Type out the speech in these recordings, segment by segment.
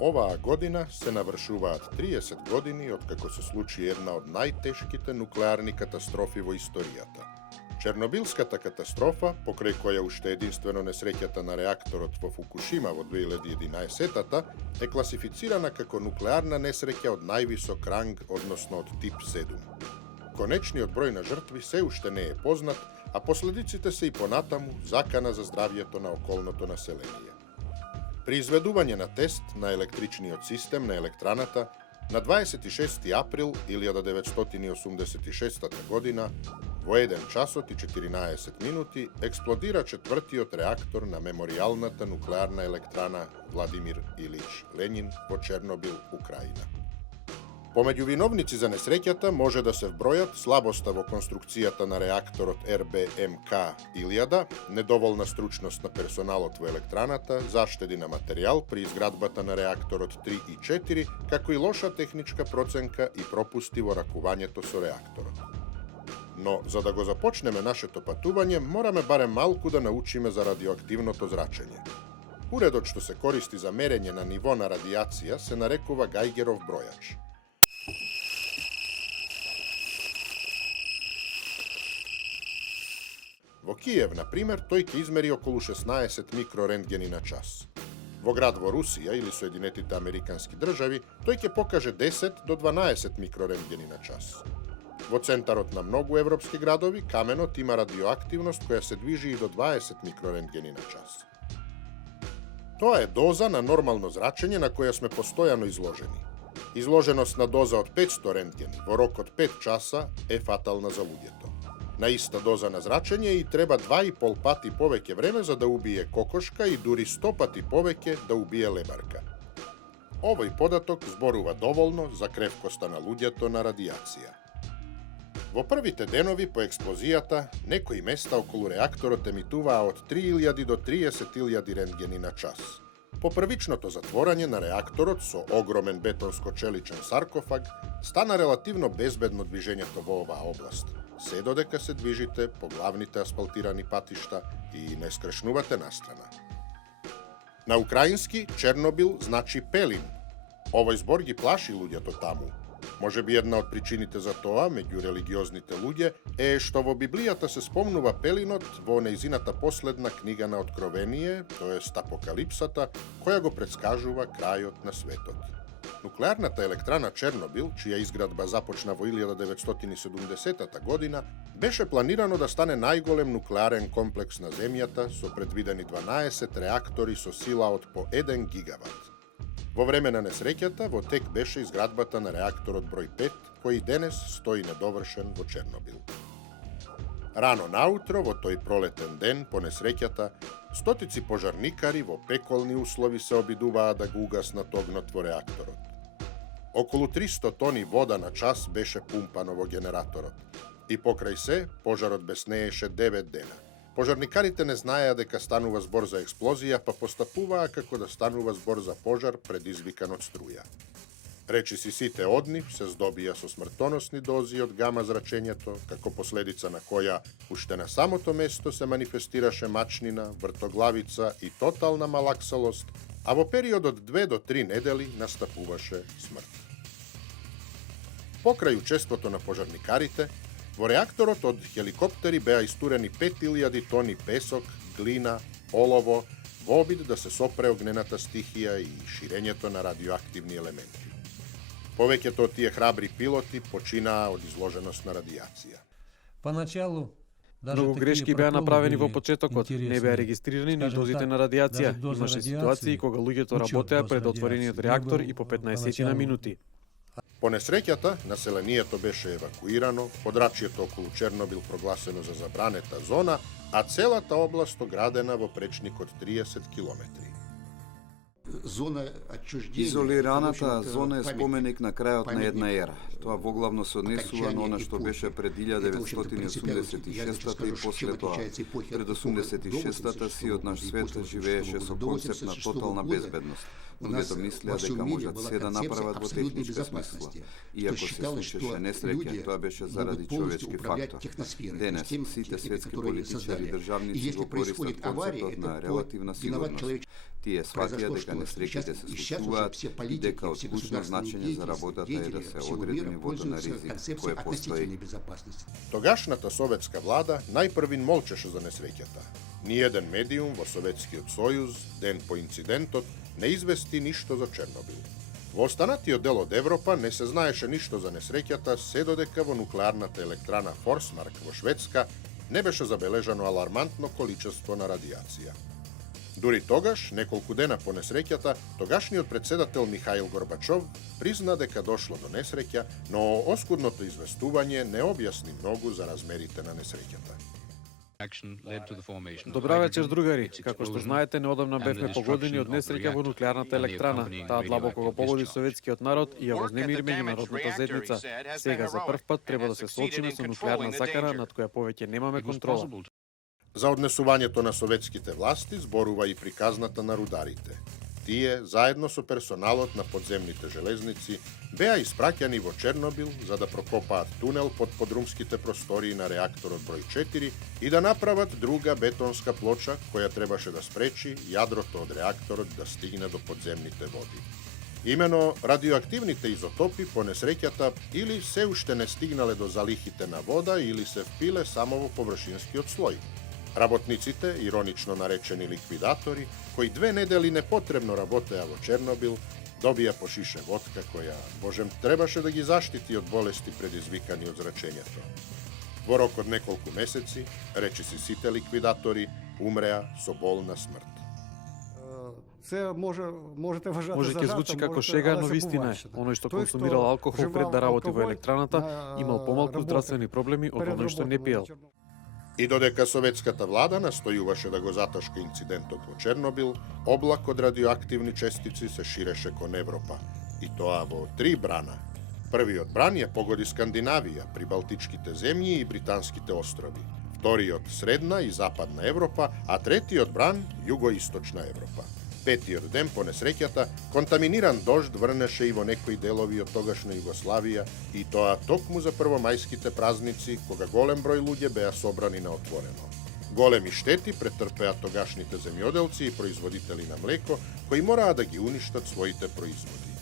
Ova godina se navršуваат 30 години откако се случи една од најтешките нуклеарни катастрофи во историјата. Чернобилската катастрофа, покрај која уште единствено несреќата на реакторот во Фукушима во 2011-та, е класифицирана како нуклеарна несреќа од највисок ранг, односно од тип 7. Конечниот број на жртви се уште не е познат, а последиците се и понатаму закана за здравјето на околното население. При изведување на тест на електричниот систем на електраната на 26. април 1986 година во 1 часот и 14 минути експлодира четвртиот реактор на меморијалната нуклеарна електрана Владимир Илич Ленин во Чернобил, Украина. Помеѓу виновници за несреќата може да се вбројат слабоста во конструкцијата на реакторот РБМК-1000, недоволна стручност на персоналот во електраната, заштеди на материјал при изградбата на реакторот 3 и 4, како и лоша техничка проценка и пропусти во ракувањето со реакторот. Но, за да го започнеме нашето патување, мораме барем малку да научиме за радиоактивното зрачење. Уредот што се користи за мерење на ниво на радиација се нарекува Гајгеров бројач. Во Киев, на пример, тој ќе измери околу 16 микрорентгени на час. Во град во Русија или Соединетите Американски држави, тој ќе покаже 10 до 12 микрорентгени на час. Во центарот на многу европски градови, каменот има радиоактивност која се движи и до 20 микрорентгени на час. Тоа е доза на нормално зрачење на која сме постојано изложени. Изложеност на доза од 500 рентгени во рок од 5 часа е фатална за луѓето. На иста доза на зрачење и треба 2,5 пати повеќе време за да убие кокошка и дури 100 пати повеќе да убие лебарка. Овој податок зборува доволно за кревкоста на луѓето на радиација. Во првите денови по експлозијата, некои места околу реакторот емитуваа од 3000 до 30.000 рентгени на час. По првичното затворање на реакторот со огромен бетонско-челичен саркофаг, стана релативно безбедно движењето во оваа област, се додека се движите по главните асфалтирани патишта и не скршнувате настрана. На украински Чернобил значи пелин. Овој збор ги плаши луѓето таму. Може би една од причините за тоа, меѓу религиозните луѓе, е што во Библијата се спомнува пелинот во нејзината последна книга на Откровение, тоест Апокалипсата, која го предскажува крајот на светот. Нуклеарната електрана Чернобил, чија изградба започна во 1970 година, беше планирано да стане најголем нуклеарен комплекс на земјата со предвидени 12 реактори со сила од по 1 гигават. Во време на несреќата, во тек беше изградбата на реакторот број 5, кој денес стои недовршен во Чернобил. Рано наутро, во тој пролетен ден по несреќата, стотици пожарникари во пеколни услови се обидуваа да го угаснат огнот во реакторот. Околу 300 тони вода на час беше пумпано во генераторот. И покрај се, пожарот беснееше 9 дена. Пожарникарите не знаеа дека станува збор за експлозија, па постапуваа како да станува збор за пожар предизвикан од струја. Речиси сите од нив се здобија со смртоносни дози од гама зрачењето, како последица на која уште на самото место се манифестираше мачнина, вртоглавица и тотална малаксалост, а во период од 2 до 3 недели настапуваше смрт. Покрај учеството на пожарникарите, во реакторот од хеликоптери беа истурени 5000 тони песок, глина, олово, во обид да се сопре огнената стихија и ширењето на радиоактивни елементи. Повеќето од тие храбри пилоти починаа од изложеност на радиација. Многу грешки беа направени во почетокот, не беа регистрирани ни дозите на радиација. Имаше ситуации кога луѓето работеа пред отворениот реактор и по 15 на минути. По несреќата, населението беше евакуирано, подрачјето околу Чернобил прогласено за забранета зона, а целата област оградена во пречник од 30 километри. Изолираната зона е споменик на крајот на една ера. Тоа воглавно се однесува на она што беше пред 1986-та и после тоа. Пред 86-та сиот наш свет живееше со концепт на тотална безбедност. Луѓето мислеа дека можат се да направат во техничка смисла. Иако се случеше несреќа, тоа беше заради човечки фактор. Денес сите светски политичари и државници го користат концептот на релативна сигурност. Тие сватија дека несреќите се случуваат и дека од клучно значење за работата е да се одреди нивото на ризик кој постои. Тогашната советска влада најпрвин молчеше за несреќата. Ниеден медиум во Советскиот сојуз, ден по инцидентот, не извести ништо за Чернобил. Во останатиот дел од Европа не се знаеше ништо за несреќата, се додека во нуклеарната електрана Форсмарк во Шведска не беше забележано алармантно количество на радиација. Дури тогаш, неколку дена по несреќата, тогашниот председател Михаил Горбачов призна дека дошло до несреќа, но оскудното известување не објасни многу за размерите на несреќата. Добра вечер, другари. Како што знаете, неодамна бевме погодени од несреќа во нуклеарната електрана. Таа длабоко го погоди советскиот народ и ја вознемири меѓународната заедница. Сега за прв пат треба да се соочиме со нуклеарна закана над која повеќе немаме контрола. За однесувањето на советските власти зборува и приказната на рударите. Тие, заедно со персоналот на подземните железници, беа испраќани во Чернобил за да прокопаат тунел под подрумските простории на реакторот број 4 и да направат друга бетонска плоча која требаше да спречи јадрото од реакторот да стигне до подземните води. Имено радиоактивните изотопи по несреќата или се уште не стигнале до залихите на вода или се впиле само во површинскиот слој. Работниците, иронично наречени ликвидатори, кои 2 недели непотребно работеа во Чернобил, добија по шише водка која, божем, требаше да ги заштити од болести предизвикани од зрачењето. Во рок од неколку месеци, речиси сите ликвидатори, умреа со болна смрт. Може ќе звучи како шега, но вистина е. Оној што консумирал алкохол пред да работи во електраната, имал помалку здравствени проблеми од оној што не пиел. И додека советската влада настојуваше да го затошка инцидентот во Чернобил, облак од радиоактивни честици се ширеше кон Европа. И тоа во 3 брана. Првиот бран ја погоди Скандинавија, прибалтичките земји и британските острови. Вториот Средна и Западна Европа, а третиот бран Југоисточна Европа. Петиот ден по несреќата, контаминиран дожд врнеше и во некои делови од тогашна Југославија, и тоа токму за првомајските празници, кога голем број луѓе беа собрани на отворено. Големи штети претрпеа тогашните земјоделци и производители на млеко, кои мораа да ги уништат своите производи.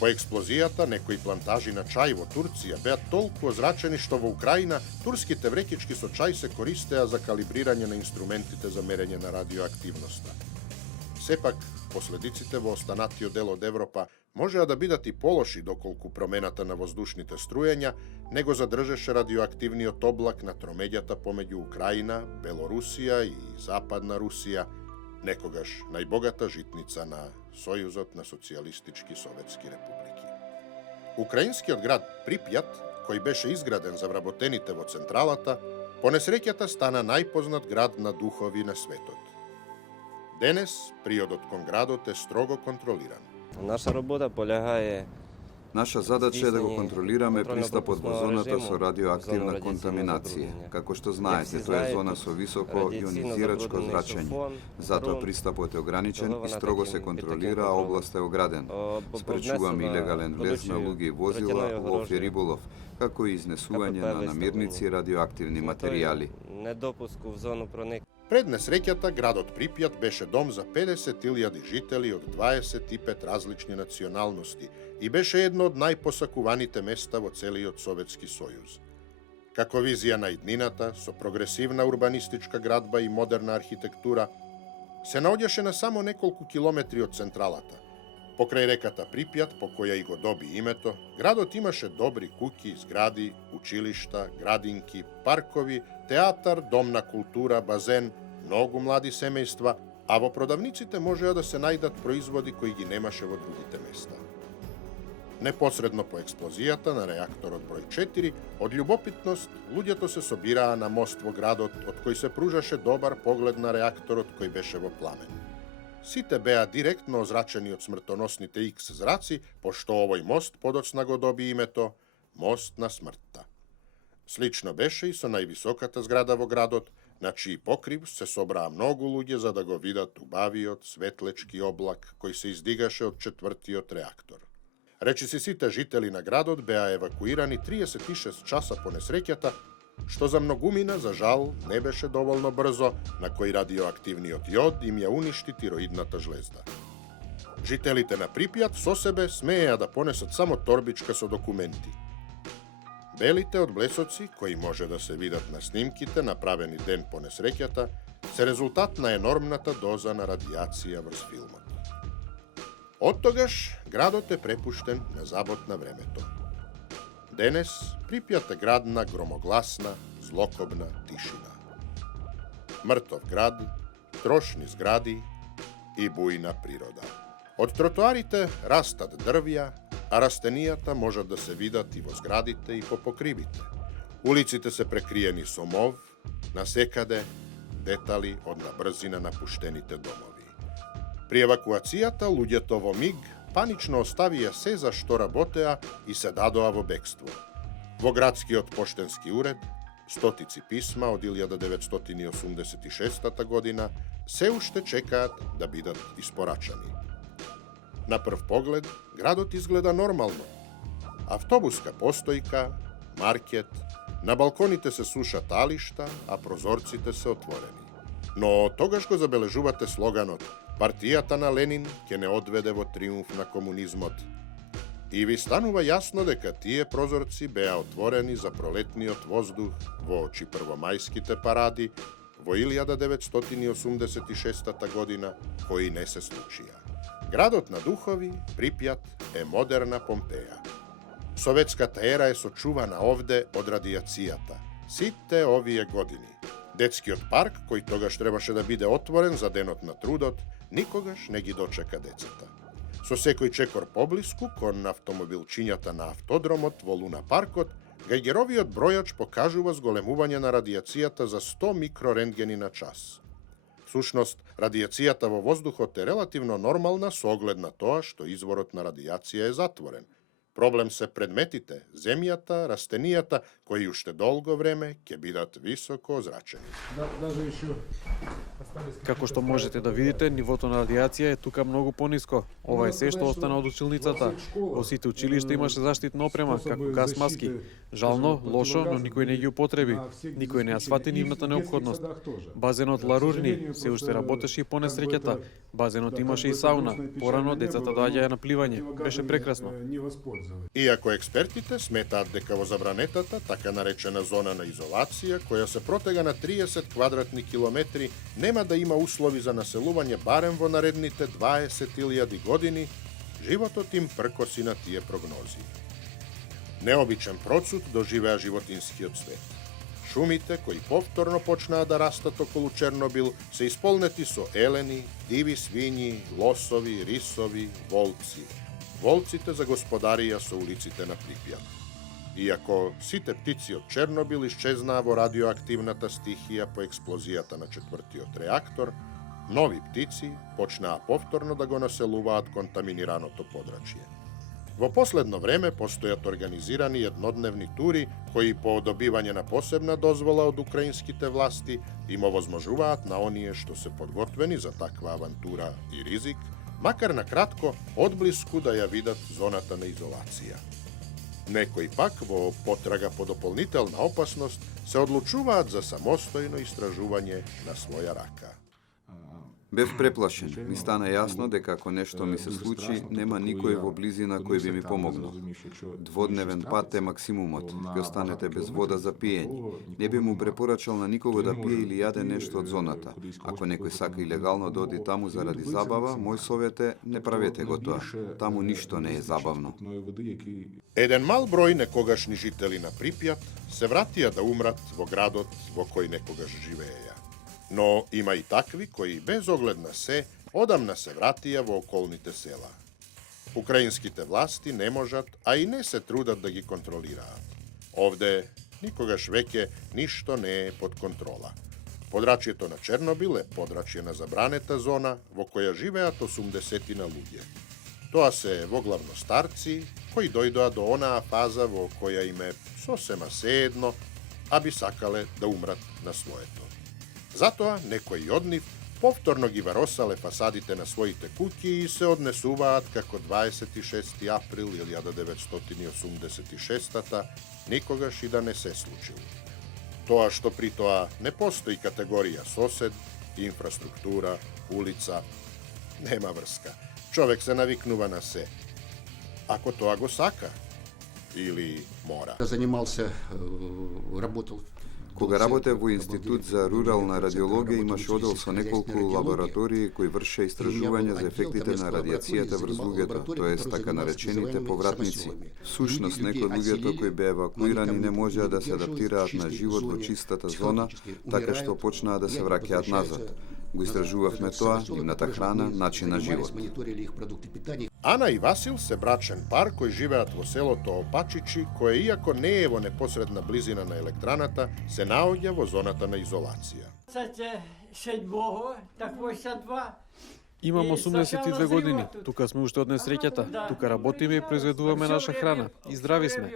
По експлозијата, некои плантажи на чај во Турција беа толку озрачени што во Украина турските врекички со чај се користеа за калибрирање на инструментите за мерење на радиоактивноста. Сепак, последиците во останатиот дел од Европа можеа да бидат и полоши доколку промената на воздушните струјења не го задржеше радиоактивниот облак на тромеѓата помеѓу Украина, Белорусија и Западна Русија, некогаш најбогата житница на Сојузот на социјалистички советски републики. Украинскиот град Припјат, кој беше изграден за вработените во централата, по несреќата стана најпознат град на духови на светот. Денес, приодот кон градот е строго контролиран. Наша работа полягае Наша задача е да го контролираме пристапот во зоната со радиоактивна контаминација. Како што знаете, тоа е зона со високо ионизирачко зрачење. Затоа пристапот е ограничен и строго се контролира, а област е ограден. Спречуваме илегален влез на луѓе и возила, лов и риболов, како и изнесување на намирници и радиоактивни материјали. Недопуску в зону проник. Пред несреќата, градот Припјат беше дом за 50.000 жители од 25 различни националности и беше едно од најпосакуваните места во целиот Советски сојуз. Како визија на иднината, со прогресивна урбанистичка градба и модерна архитектура, се наоѓаше на само неколку километри од централата. Покрај реката Припјат, по која и го доби името, градот имаше добри куќи, згради, училишта, градинки, паркови, театар, дом на култура, базен, многу млади семејства, а во продавниците можеа да се најдат производи кои ги немаше во другите места. Непосредно по експлозијата на реакторот број 4, од љубопитност, луѓето се собираа на мост во градот, од кој се пружаше добар поглед на реакторот кој беше во пламен. site bea direktno ozračeni od smrtonosните X zraci, pošto ovoj most podocna go dobi imето Most na smrtta. Slično beše i so najvisokata zgrada vo gradot, na čiji pokriv se sobraa mnogo luѓе za da go vidat убавиот светлечки облак кој се издигаше од четвртиот реактор. Речиси сите жители на градот беа евакуирани 36 часа по несреќата, што за многумина, за жал, не беше доволно брзо, на кој радиоактивниот јод им ја уништи тироидната жлезда. Жителите на Припјат со себе смееа да понесат само торбичка со документи. Белите од блесоци, кои може да се видат на снимките направени ден по несреќата, се резултат на енормната доза на радиација врз филмот. Од тогаш, градот е препуштен на забот на времето. Денес, Припјат е град на громогласна, злокобна тишина. Мртов град, трошни згради и бујна природа. Од тротоарите растат дрвја, а растенијата можат да се видат и во зградите и по покривите. Улиците се прекриени со мов, насекаде детали од на брзина напуштените домови. При евакуацијата луѓето во миг панично оставија се за што работеа и се дадоа во бегство. Во градскиот поштенски уред, стотици писма од 1986 година се уште чекаат да бидат испорачани. На прв поглед, градот изгледа нормално. Автобуска постојка, маркет, на балконите се сушат алишта, а прозорците се отворени. Но тогаш го забележувате слоганот «Партијата на Ленин ќе не одведе во триумф на комунизмот». И ви станува јасно дека тие прозорци беа отворени за пролетниот воздух во очи првомајските паради во 1986 година, кои не се случија. Градот на духови, Припјат, е модерна Помпеја. Советската ера е сочувана овде од радиацијата. Сите овие години. Детскиот парк, кој тогаш требаше да биде отворен за денот на трудот, никогаш не ги дочека децата. Со секој чекор поблиску, кон автомобилчињата на автодромот во Луна паркот, Гајгеровиот бројач покажува зголемување на радиацијата за 100 микрорентгени на час. Всушност, радиацијата во воздухот е релативно нормална со оглед на тоа што изворот на радиација е затворен. Проблем се предметите, земјата, растенијата, кои уште долго време ќе бидат високо озрачени. Како што можете да видите, нивото на радиација е тука многу пониско. Ова е се што остана од училницата. Во сите училишта имаше заштитна опрема, како газ маски. Жално, лошо, но никој не ги употреби. Никој не ја свати нивната неопходност. Базенот Ларурни се уште работеше и по несреќата. Базенот имаше и сауна. Порано децата доаѓаја на пливање. Беше прекрасно. Иако експертите сметаат дека во забранетата, така наречена зона на изолација, која се протега на 30 квадратни километри, нема да има услови за населување барем во наредните 20.000 години, животот им пркоси на тие прогнози. Необичен процут доживеа животинскиот свет. Шумите, кои повторно почнаа да растат околу Чернобил, се исполнети со елени, диви свињи, лосови, рисови, волци. Волците загосподарија со улиците на Припјат. Иако сите птици од Чернобил исчезнаа во радиоактивната стихија по експлозијата на четвртиот реактор, нови птици почнаа повторно да го населуваат контаминираното подрачје. Во последно време постојат организирани еднодневни тури кои по добивање на посебна дозвола од украинските власти им овозможуваат на оние што се подготвени за таква авантура и ризик, макар на кратко одблиску да ја видат зоната на изолација. Некои пак во потрага по дополнителна опасност се одлучуваат за самостојно истражување на своја рака. Бев преплашен. Ми стана јасно дека ако нешто ми се случи, нема никој во близина кој би ми помогнал. Дводневен пат е максимумот. Ќе останете без вода за пиење. Не би му препорачал на никого да пие или јаде нешто од зоната. Ако некој сака илегално да оди таму заради забава, мој совет е не правете го тоа. Таму ништо не е забавно. Еден мал број некогашни жители на Припјат се вратија да умрат во градот во кој некогаш живееја. Но има и такви кои без оглед на се одамна се вратија во околните села. Украинските власти не можат, а и не се трудат да ги контролираат. Овде никогаш веќе ништо не е под контрола. Podračje to na Černobile, podračje na zabraneta zona, vo koja živeat 80 ľudje. Toa se voglavno starci, koji dojdoa do ona faza vo koja ime sosema sedno, a bi sakale da umrat na svojeto. Zato nekoj od njih povtorno gi varosale fasadite na svojite kući i se odnesuvaat kako 26. april 1986. nikogaš i da ne se slučilo. Toa što pri toa ne postoji kategorija sosed, infrastruktura, ulica, nema vrska. Čovek se naviknuva na se. Ako toa go saka ili mora. Кога работев во Институт за рурална радиологија имаше одел со неколку лаборатории кои врше истражувања за ефектите на радиацијата врз луѓето, тоест така наречените повратници. Всушност, некои од луѓето кои беа евакуирани не можеа да се адаптираат на живот во чистата зона, така што почнаа да се враќаат назад. Го истражувавме тоа, нивната храна, начин на живот. Ана и Васил се брачен пар кои живеат во селото Опачичи, кое иако не е во непосредна близина на електраната, се наоѓа во зоната на изолација. Имам 82 години. Тука сме уште од несреќата. Тука работиме и произведуваме наша храна. И здрави сме.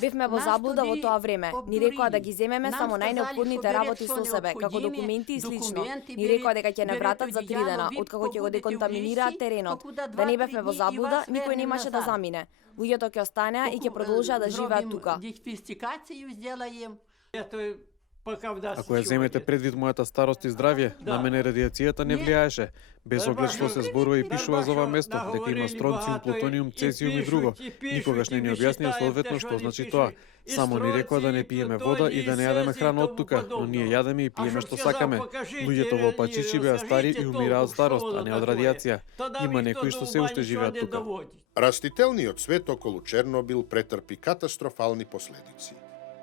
Бевме во заблуда во тоа време. Ни рекоа да ги земеме само најнеопходните работи со себе, како документи и слично. Ни рекоа дека ќе не вратат за 3 дена, откако ќе го деконтаминираат теренот. Да не бевме во заблуда, никој немаше да замине. Луѓето ќе останеа и ќе продолжаа да живеат тука. Ако ја земете предвид мојата старост и здравје, на мене радиацијата не влијаеше. Без оглед што се зборува и пишува за ова место, дека има стронциум, плутониум, цезиум и друго. Никогаш не ни објаснија соодветно што значи тоа. Само ни рекоа да не пиеме вода и да не јадеме храна од тука, но ние јадеме и пиеме што сакаме. Луѓето во Опачичи беа стари и умираат од старост, а не од радиација. Има некои што се уште живеат тука. Растителниот свет околу Чернобил претрпи катастрофални последици.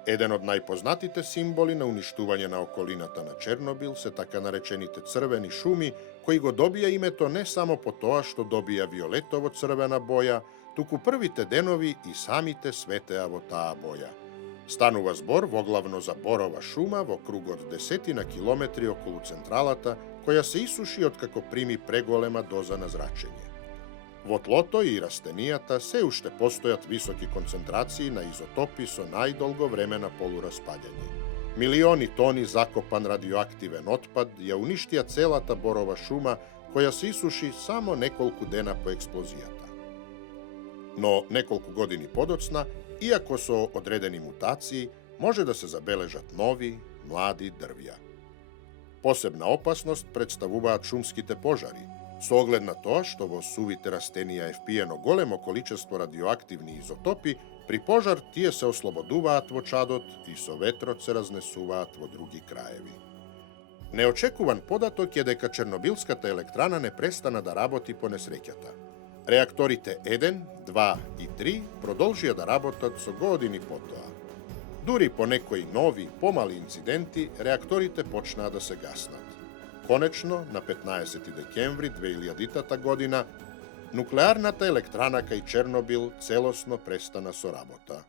Еден од најпознатите символи на уништување на околината на Чернобил се така наречените црвени шуми, кои го добија името не само по тоа што добија виолетово-црвена боја, туку првите денови и самите светеа во таа боја. Станува збор воглавно за борова шума во круг од 10 километри околу централата, која се исуши откако прими преголема доза на зрачење. Во тлото и растенијата се уште постојат високи концентрации на изотопи со најдолго време на полураспаѓање. Милиони тони закопан радиоактивен отпад ја уништија целата борова шума, која се исуши само неколку дена по експлозијата. Но неколку години подоцна, иако со одредени мутации, може да се забележат нови, млади дрвја. Посебна опасност представуваат шумските пожари, со оглед на тоа што во сувите растенија е впиено големо количество радиоактивни изотопи, при пожар тие се ослободуваат во чадот и со ветрот се разнесуваат во други краеви. Неочекуван податок е дека Чернобилската електрана не престана да работи по несреќата. Реакторите 1, 2 и 3 продолжија да работат со години потоа. Дури по некои нови, помали инциденти, реакторите почнаа да се гаснат. Конечно, на 15 декември 2000 година, нуклеарната електрана кај Чернобил целосно престана со работа.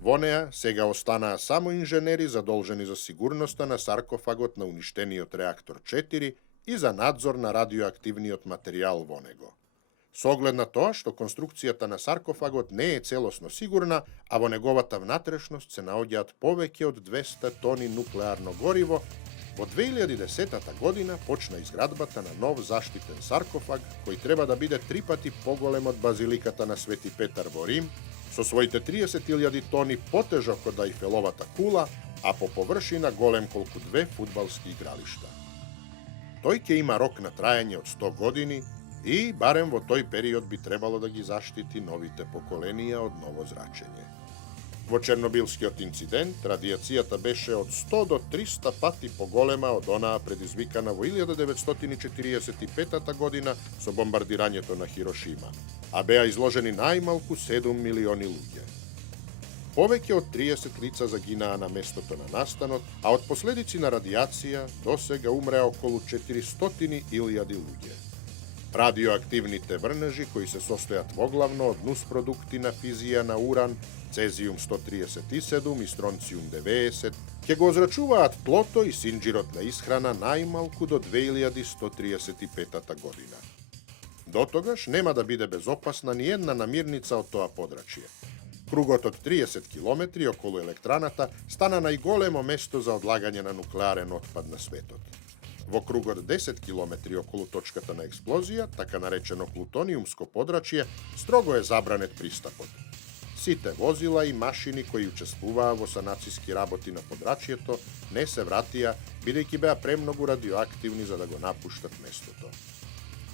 Во неа сега останаа само инженери задолжени за сигурноста на саркофагот на уништениот реактор 4 и за надзор на радиоактивниот материјал во него. Со оглед на тоа што конструкцијата на саркофагот не е целосно сигурна, а во неговата внатрешност се наоѓаат повеќе од 200 тони нуклеарно гориво, во 2010 година почна изградбата на нов заштитен саркофаг, кој треба да биде 3 пати поголем од базиликата на Свети Петар во Рим, со своите 30.000 тони потежок од Ајфеловата кула, а по површина голем колку 2 фудбалски игралишта. Тој ќе има рок на трајање од 100 години и барем во тој период би требало да ги заштити новите поколенија од ново зрачење. Во Чернобилскиот инцидент, радиацијата беше од 100 до 300 пати поголема од онаа предизвикана во 1945 година со бомбардирањето на Хирошима, а беа изложени најмалку 7 милиони луѓе. Повеќе од 30 лица загинаа на местото на настанот, а од последици на радиација досега умреа околу 400.000 луѓе. Radioaktivните vrneži koji se sostojat voglavno od nusproduktина fizija na uran, cezijum 137 i stroncium 90, ke go ozračuvaat tlото i sinđirotna ishrana najmalku do 2135 godina. Do togaš nema da bide bezopasna ni jedna namirnica od toa podračije. Krugot od 30 km okolo elektranata stana najgolemo mesto za odlaganje na nuklearen otpad na svetot. Во круг од 10 км околу точката на експлозија, така наречено плутониумско подрачје, строго е забранет пристапот. Сите возила и машини кои учествуваа во санациски работи на подрачјето не се вратија, бидејќи беа премногу радиоактивни за да го напуштат местото.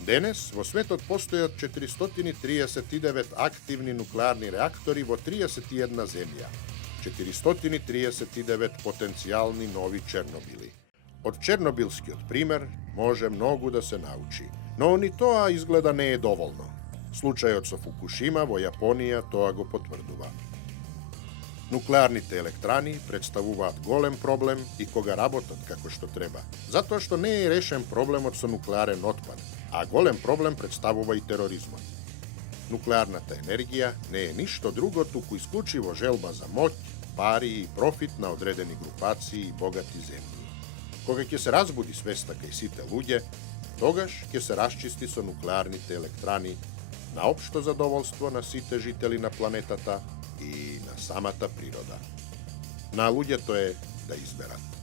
Денес во светот постојат 439 активни нуклеарни реактори во 31 земја, 439 потенцијални нови Чернобили. Од Чернобилскиот пример може многу да се научи, но ни тоа изгледа не е доволно. Случајот со Фукушима во Јапонија тоа го потврдува. Нуклеарните електрани представуваат голем проблем и кога работат како што треба, затоа што не е решен проблемот со нуклеарен отпад, а голем проблем представува и тероризмот. Нуклеарната енергија не е ништо друго туку исклучиво желба за моќ, пари и профит на одредени групации и богати земји. Кога ќе се разбуди свеста кај сите луѓе, тогаш ќе се расчисти со нуклеарните електрани на општо задоволство на сите жители на планетата и на самата природа. На луѓето е да изберат.